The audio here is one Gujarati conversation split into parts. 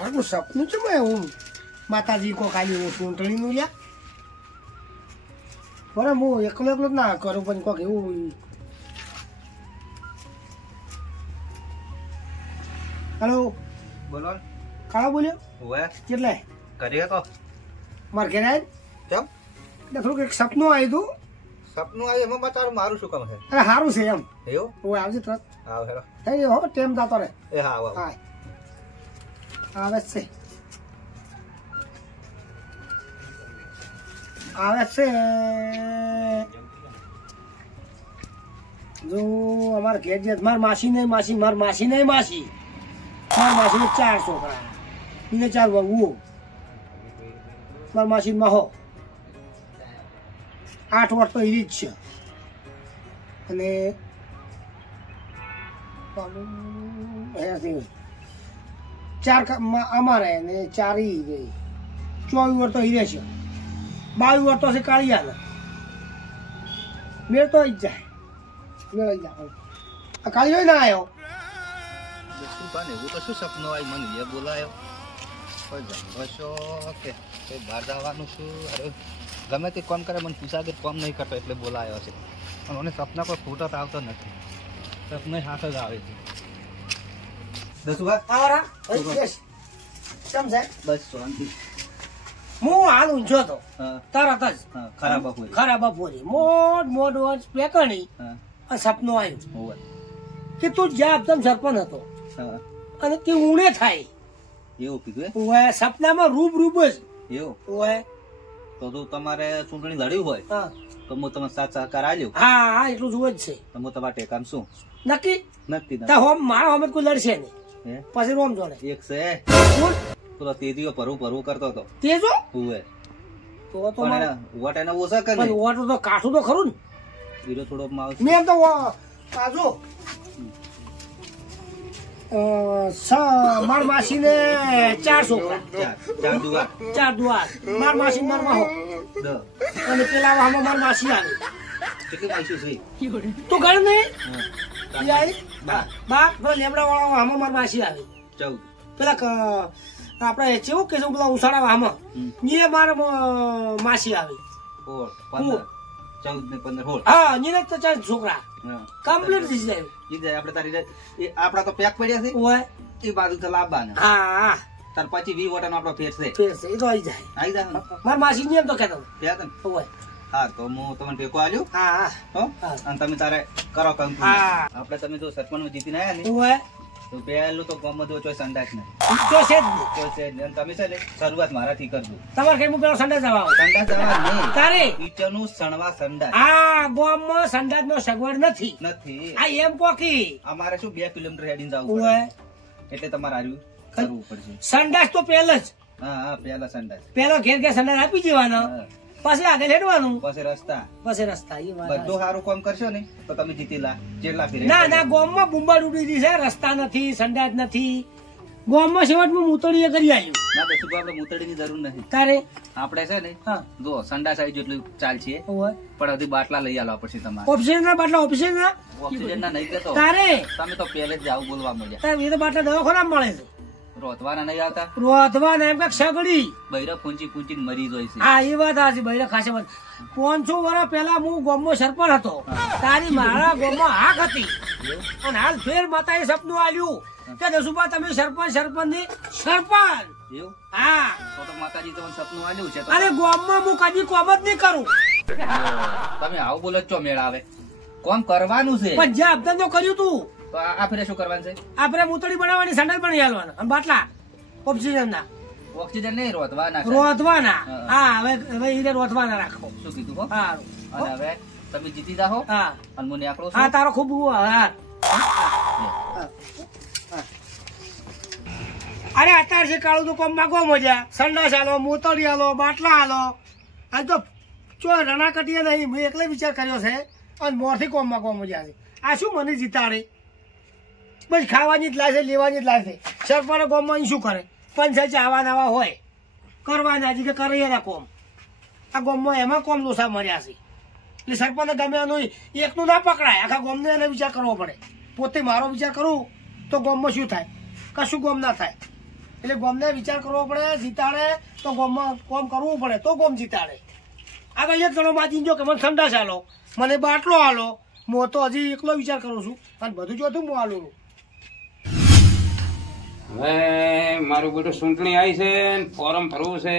મારું સપનું છે હું માતાજી કો ખાલી ચૂંટણી નું લ્યા બરાબર હું એકલો એકલો જ ના કરું પણ કોક એવું હેલો બોલો કાળો બોલ્યો ઓએ કેટલે કરી તો માર ઘેર આવીને કેમ થોડુંક એક સપનું આવ્યું હતું સપનું આવ્યું એમાં તારું મારું શું કામ છે અરે સારું છે એમ એવું હું આવજે તરત આવ હેરો થઈ ગયો હો ટેમ જતો રે એ હા આવ હા આવે છે જો અમારે ઘેર જે માર માસી ને માસી માર માસી ને માસી માર માસી ને 4 છોકરા એને 4 વહુઓ માર માસી માહો 8 વર્ષ તો એવી જ છે અને 4 અમારે ને 4 ઈ 24 વર્ષ તો હીરે છે 22 વર્ષ તો છે કાળિયા મેળ તો જ જાય મેળ જ જાય આ કાળિયો ના આવ્યો શું પાને એવું તો શું સપનું આવ્યું મને એ બોલાયો કોઈ જમશો કે કોઈ બહાર જવાનું શું અરે ગમે તે કામ કરે મને પૂછા કે કામ નહીં કરતો એટલે બોલાયો છે પણ મને સપના કોઈ ફૂટો તો આવતો નથી સપને હાથ જ આવે છે દસુભા આવરા બસ કેમ છે બસ શાંતિ હું હાલ ઊંચો તો હા તરત જ ખરાબ બપોરી મોડ પેકણી અને સપનું આવ્યું કે તું જ્યાં એકદમ સરપંચ હતો અને તે ઊણે થાય એવું કીધું ઓય સપનામાં રૂબ જ એવું ઓય તો તમારે ચૂંટણી લડ્યું હોય તો હું તમને સાથ સહકાર આલ્યો હા એટલું જુઓ જ છે તો હું તમારા ટેકામ શું નક્કી નક્કી હોમ મારો અમે કોઈ લડશે નહીં પછી રોમ જોડે એક છે પેલો તેજીઓ ભરવું કરતો હતો તેજો હુએ તો વોટ એને ઓછા કરે વોટ તો કાઠું તો ખરું ને હીરો થોડોક માવ મેં તો કાજો માર માસી ને 4 છોકરા ચાર દુઆ માર માસી માર માહો અને પેલા આમાં માર માસી આવી કેટલી માસી છે તું ગણ નહીં બા લેમડા વાળા આમાં માર માસી આવી 14 પેલા આપડે કેવું કે પેલા ઉસાડા આમાં એ મારા માસી આવી 14 ને 15 16 હા નીને તો 4 છોકરા કમ્પ્લીટ થઈ જાય ઈ જાય આપણે તારી આપડા તો પેક પડ્યા છે ઓય એ બાજુ તો લાવવાના હા તાર પછી 20 વોટાનો આપણો ફેર છે એ તો આવી જાય માર માસી ને એમ તો કહેતો ત્યાં તને ઓય હા તો હું તમને ટેકો આલ્યો હા અને તમે તારે કરો કામ આપણે તમે જો સરપંચ જીતીને આયા ને ઓય તો પહેલું તો ગામમાં જો ચોય સંડાસ ને તો છે તમે છે ને શરૂઆત મારાથી કરજો તમારે કઈ પેલો સંડાસ જવા સંડાસ જવા નહીં તારે ઈચનું સણવા સંડાસ આ ગામમાં સંડાસ નો સગવડ નથી આ એમ કોકી અમારે શું 2 કિલોમીટર હેડીને જવું ઓય એટલે તમારે આર્યું કરવું પડશે સંડાસ તો પહેલા જ હા પહેલા સંડાસ પેલો ઘેર સંડાસ આપી દેવાનો પછી આગળ હેડવાનું પછી રસ્તા એ વાત બધું સારું કામ કરશો ને તો તમે જીતીલા જેટલા ફેરે ના ગામમાં બુંબાડ ઉડી છે રસ્તા નથી સંડાસ નથી ગામમાં સેવટમાં મુતડીએ કરી આવ્યું ના તો શું આપણે મુતડીની જરૂર નથી તારે આપણે છે ને જો સંડાસ આવી જેટલું ચાલશે પણ હજી બાટલા લઈ આલો પછી તમારે ઓક્સિજન ના બાટલા ઓક્સિજન ના નહીં કેતો તારે તમે તો પહેલે જ આવું બોલવા મળ્યા એ તો બાટલા દવાખાના મળે છે રોધવાના નહીં આવતા રોધવાના એમ કે સગડી બૈરા પૂંચી મરી જોઈ છે હા એ વાત હાચી બૈરા ખાસે 500 વર્ષ પહેલા હું ગામમાં સરપંચ હતો તારી મારા ગામમાં હાક હતી અને હાલ ફેર માતાએ સપનું આલ્યું કે દસુબા તમે સરપંચ ની સરપંચ એવું હા તો માતાજી તમને સપનું આલ્યું છે અરે ગામમાં હું કદી કોમ જ નહીં કરું તમે આવું બોલો છો મેળ આવે કોમ કરવાનું છે પણ જે અબદન તો કર્યું તું તો આ ફેરે શું કરવાનું છે આપણે મુતડી બનાવવાની સંડાસ પણ આલવાના અને બાટલા ઓક્સિજન ના ઓક્સિજન નહીં રોધવાના હા હવે એને રોધવાના રાખો શું કીધું હો સારું અને હવે તમે જીતી જાઓ હા અને મને આકડો હા તારો ખૂબ અરે અત્યારે છે કાળું તો કોમ માગો મજા સંડાસ આલો મોતડી આલો બાટલા આલો આ તો ચો રણાકટીએ નહીં મેં એકલે વિચાર કર્યો છે અને મોરથી કોમ માગવા મજા છે આ શું મને જીતાડે બસ ખાવાની જ લાગે લેવાની જ લાગે સરપંચ કોમમાં શું કરે પંચાયત આવા નવા હોય કરવાના હજી કે કરીએ કોમ આ ગામમાં એમાં કોમ લોસા મર્યા છે એટલે સરપંચ ગમે એનું એકનું ના પકડાય આખા ગામને એને વિચાર કરવો પડે પોતે મારો વિચાર કરું તો ગામમાં શું થાય કશું ગામ ના થાય એટલે ગોમને વિચાર કરવો પડે. જીતાડે તો ગોમમાં કોમ કરવું પડે તો ગોમ જીતાડે. આ તો એક જણો માજી જો કે મને ઠંડા ચાલો, મને બાટલો હાલો, હું તો હજી એકલો વિચાર કરું છું અને બધું જોતું હું હાલું. હવે મારું બેટું ચૂંટણી આવી છે, ફોર્મ ભરવું છે.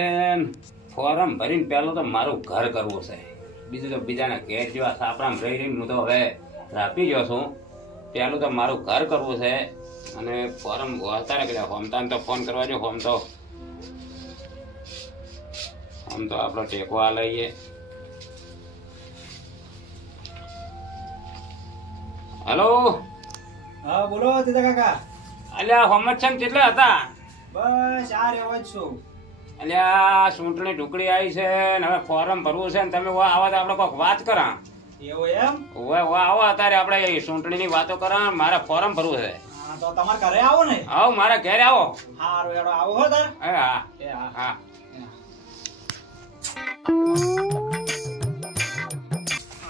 ફોર્મ ભરીને પેલું તો મારું ઘર કરવું છે. બીજું તો બીજાના ઘેર જેવા સાપડામાં રહી રહીને હું તો હવે રાપી ગયો છું. પેલું તો મારું ઘર કરવું છે અને ફોર્મ અત્યારે કદાચ હોમતાને તો ફોન કરવા જો. હોમ તો આપણો ટેકો આ લઈએ. હલો. હા બોલો દીદા કાકા. અલ્યા હોમત છે કેટલા હતા? બસ આ રહેવા જ છું. અલ્યા ચૂંટણી ઢુકડી આવી છે ને હવે ફોર્મ ભરવું છે ને તમે આવા તો આપડે કોઈક વાત કરા. એવું એમ? આવો અત્યારે આપડે ચૂંટણી ની વાતો કરા. મારે ફોર્મ ભરવું છે. હા તો તમારા ઘરે આવો ને. આવો મારા ઘરે આવો. હારું હેડો આવો હો તાર. હા એ હા હા.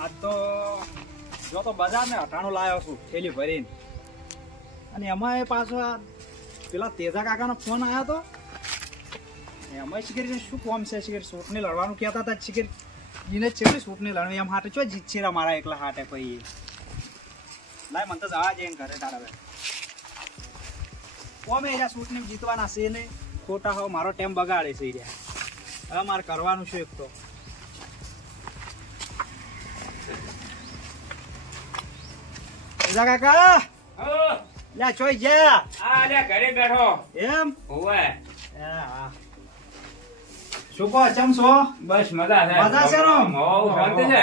આ તો જો તો બજાર ને અટાણું લાવ્યો છું થેલી ભરીને. અને એમાં પાછો પેલા તેજા કાકાનો ફોન આવ્યો હતો. એમાં શીખર શું કોમ છે, શીખર ચૂંટણી લડવાનું કહેતા હતા. શીખર એને ચેટલી ચૂંટણી લડવી એમ હાટે ચો જીતશે મારા એકલા હાટે પછી. લાય મને તો જવા જઈને ઘરે તારા કોમે એરા ચૂંટણી જીતવાના છે ને ખોટા હોવ મારો ટાઈમ બગાડે છે એરિયા. હવે મારે કરવાનું છે એક તો. તેજા કાકા લે ચોઈ જા. અલ્યા ઘરે બેઠો. એમ હોવે. હા શું કહો ચમ છો? બસ મજા છે. મજા છે ને? હોવ શાંતિ છે.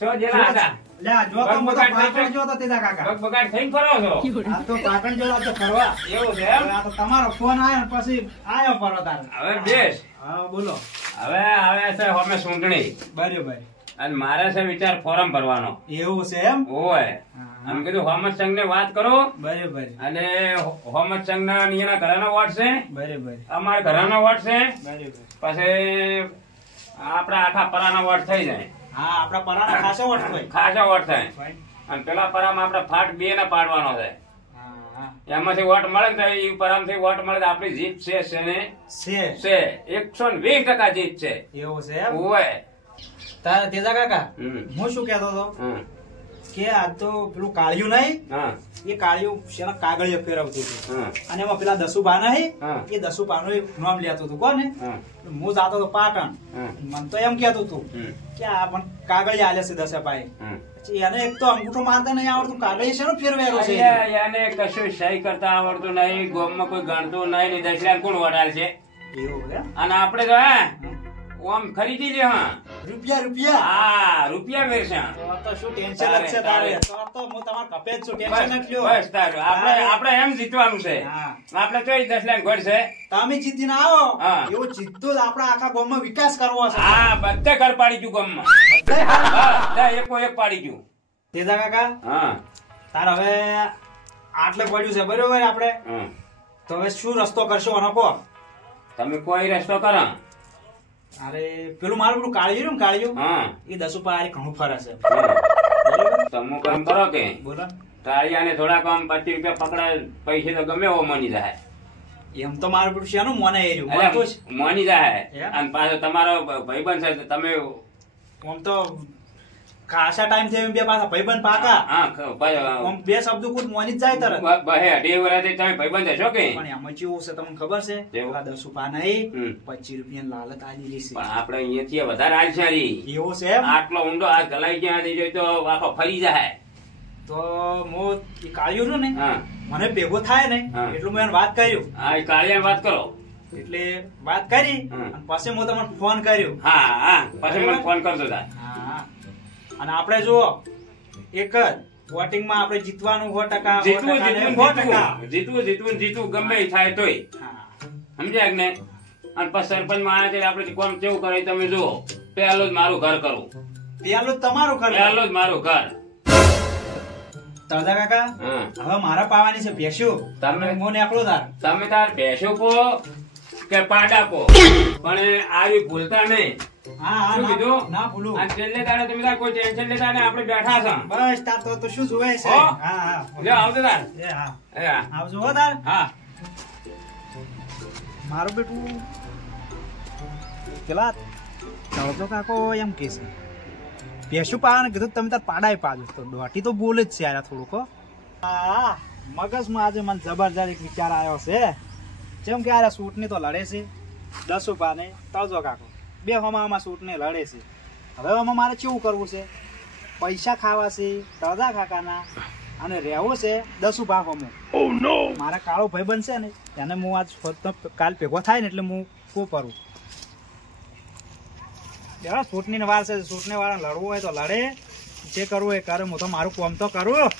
છો જેલા હતા. લે જો તો મો તો પાટણ જો તો તેજા કાકા. બગાડ થઈને ફરો છો. આ તો પાટણ જો તો ફરવા. એવું છે એમ? આ તો તમારો ફોન આવ્યો ને પછી આયો ફરો તાર. હવે બેસ. હા બોલો. હવે આવે છે અમે ચૂંટણી બરાબર. અને મારે છે વિચાર ફોર્મ ભરવાનો. એવું છે એમ? હોય આમ કીધું હોમત સંઘ ને વાત કરો. બરાબર અને હોમત સંઘ ના નિયના ઘરાનો વોટ છે, બરાબર અમારા ઘરાનો વોટ છે, બરાબર. પછી આપડા આખા પરાનો વોટ થઈ જાય. હા આપડા પરાના ખાસો વોટ હોય. ખાસા વોટ થાય. અને પેલા પરામાં આપડે ફાટ 2 ને પાડવાનો છે. હા એમાંથી વોટ મળે ને તો એ પરામથી વોટ મળે તો આપડી જીત છે ને છે. છે 120% જીત છે. એવું છે એમ? હોય. તારા તેજા કાકા હમ. હું શું કહેતો હતો હમ. કે આ તો પેલું કાળિયું નહીં, હા એ કાળિયું શેના કાગળિયો ફેરવતું હતું. હા અને એમાં પેલા દસુભા નહીં, હા. એ દસુભાનું નામ લેતું હતું કોને. હા હું જાતો હતો પાટણ. હા. મને તો એમ કેતું હતું હમ. કે આ પણ કાગળિયા આલે છે દસેભાઈ. હમ. પછી એને એક તો અંગૂઠો મારતા નહીં આવડતું, કાગળિયા શેનો ફેરવેલો છે? અલ્યા, એને કશું સહી કરતા આવડતું નહીં, ગામમાં કોઈ ગણતું નહીં, ને દસલા કોણ વડાલ છે. એવું એમ? અને આપણે તો હે ઓમ ખરીદી લે. હા રૂપિયા હા રૂપિયા વેરશા. તો શું ટેન્શન જ છે તારે? તો હું તમાર કપે જ છું, ટેન્શન જ લ્યો. બસ તારું આપણે એમ જીતવાનું છે. હા. આપણે ચોઈ 10 લાખ ઘર છે. તમે જીતીને આવો હા. એવું જીતું જ આપણા આખા ગામમાં વિકાસ કરવો છે. હા બધે ઘર પાડી ગયું ગામમાં. બધા એકો એક પાડી ગયું. તેજા કાકા હા તાર હવે આટલે પડ્યું છે બરોબર આપણે. હા. તો હવે શું રસ્તો કરશો આનો કહો. તમે કોઈ રસ્તો કરો. અરે પેલું મારું પેલું કાળિયું ને કાળિયું, હા એ દસ ઉપર આરી ઘણું ફરે છે. તમે કામ કરો કે બોલો. ટાળિયા ને થોડા કામ 25 રૂપિયા પકડાય પૈસે તો ગમે એવો મની જાય. એમ તો મારું પેલું શેનું મોને એર્યું અરે, તો જ. મની જાય. એમ? અને પાછો તમારો ભાઈબંધ છે તમે આમ તો ખાસા ટાઈમ થી બે પાછા ભાઈબંધ પાકા. આમ બે શબ્દો કુદ મોની જ જાય તરત. બહે 2 વર્ષથી તમે ભાઈબંધ છો કે પણ એમાં કેવું છે તમને ખબર છે? કેવું? પેલા 10 રૂપિયા નહીં, હમ. 25 રૂપિયા લાલત આલી છે. પણ આપણે અહીંયાથી વધારે હાલ છે હરી. એવું છે એમ? આટલો ઊંડો આ ગલાઈ ગયા જોઈ તો આખો ફરી જાય. તો હું એ કાળિયું છું ને હા મને ભેગો થાય ને હા. એટલું મેં એને વાત કર્યું. હા એ કાળિયાની વાત કરો. એટલે વાત કરી હમ. અને પછી હું તમને ફોન કર્યો. હા હા પછી મને ફોન કરજો તાર. હા અને આપણે જુઓ એક જ વોટિંગ માં આપણે જીતવાનું 100%, જીતવું 100%. જીતવું જીતવું ગમે એ થાય તોય હા. સમજ્યા કે ને. અને પછી સરપંચ માં આવે ત્યારે આપણે કોમ કેવું કરે તમે જુઓ. પહેલું જ મારું ઘર કરવું. પેલું તમારું ખર્ચ. પહેલું જ મારું ઘર. તળદા કાકા હા હવે મારા પાવાની છે ભેંસ્યું. તમે મોને એકલો તાર. તમે તાર ભેંસો પો કે પાડા પો પણ આવી ભૂલતા નહીં. હા હા શું ના- કીધું? ના ભૂલું. અને છેલ્લે તારે તમે તાર કોઈ ટેન્શન લેતા ને આપણે બેઠા છે. બસ તાર તો શું જોવે છે? હો? હા હા લ્યો આવજો તાર. એ હા એ હા આવજો હો તાર. હા મારું બેટું પેલા તળજો કાકો એમ કે છે ભેંસું પાવાનું કીધું તમે તાર પાડાય પાજો તો દોઢી તો બોલે જ છે આયા થોડુંક હા મગજમાં આજે મને જબરજસ્ત એક વિચાર આવ્યો છે જેમ કે આ સૂટની તો લડે છે 10 રૂપિયાને તળજો કાકો બે હમામાં સૂટને લડે છે હવે આમાં મારે કેવું કરવું છે પૈસા ખાવા છે તળજા કાકાના અને રહેવું છે 10 રૂપિયા હમું મારા કાળો ભાઈ બનશે ને એને હું આજ કાલ ભેગો થાય ને એટલે હું શું કરું સૂટની વાર છે સૂટની વાળા લડવું હોય તો લડે જે કરવું એ કરે હું તો મારું કામ તો કરું